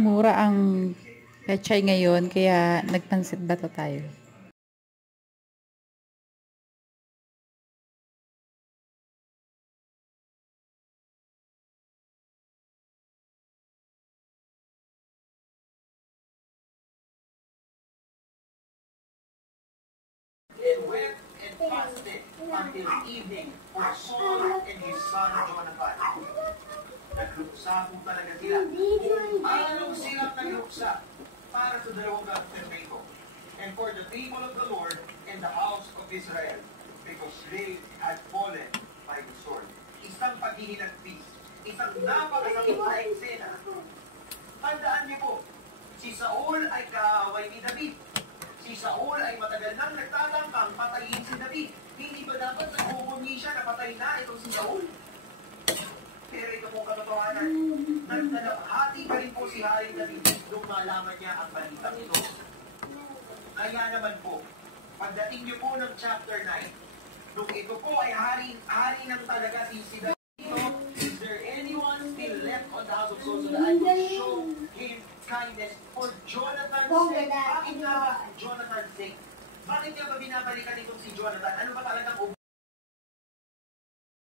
Mura ang pechay ngayon, kaya nagpansit bato tayo. And wept and fasted until evening for Saul and his son Jonathan. Nagluksa po talaga sila. Anong silang nagluksa para sa dalawang Abednego and for the people of the Lord and the house of Israel, because they had fallen by the sword. Isang paghihinagpis, isang napakasakit na eksena. Tandaan niyo po, si Saul ay kaaway ni David. Si Saul ay matagal nang nagtatangkang patayin si David. Hindi ba dapat nag-uunyi siya na patay na itong si Saul? Pero ito po katotohanan. Nagdalahati pa rin po si Haring David nung malaman niya ang balitang ito. Kaya naman po, pagdating niyo po ng chapter 9, nung ito po ay hari ng talaga si David, is there anyone still left on the house of Saul so that I will show him kindness for Jonathan's sake? Bakit nga ba Jonathan's sake? Bakit niya ba binabalikan itong si Jonathan? Ano ba talagang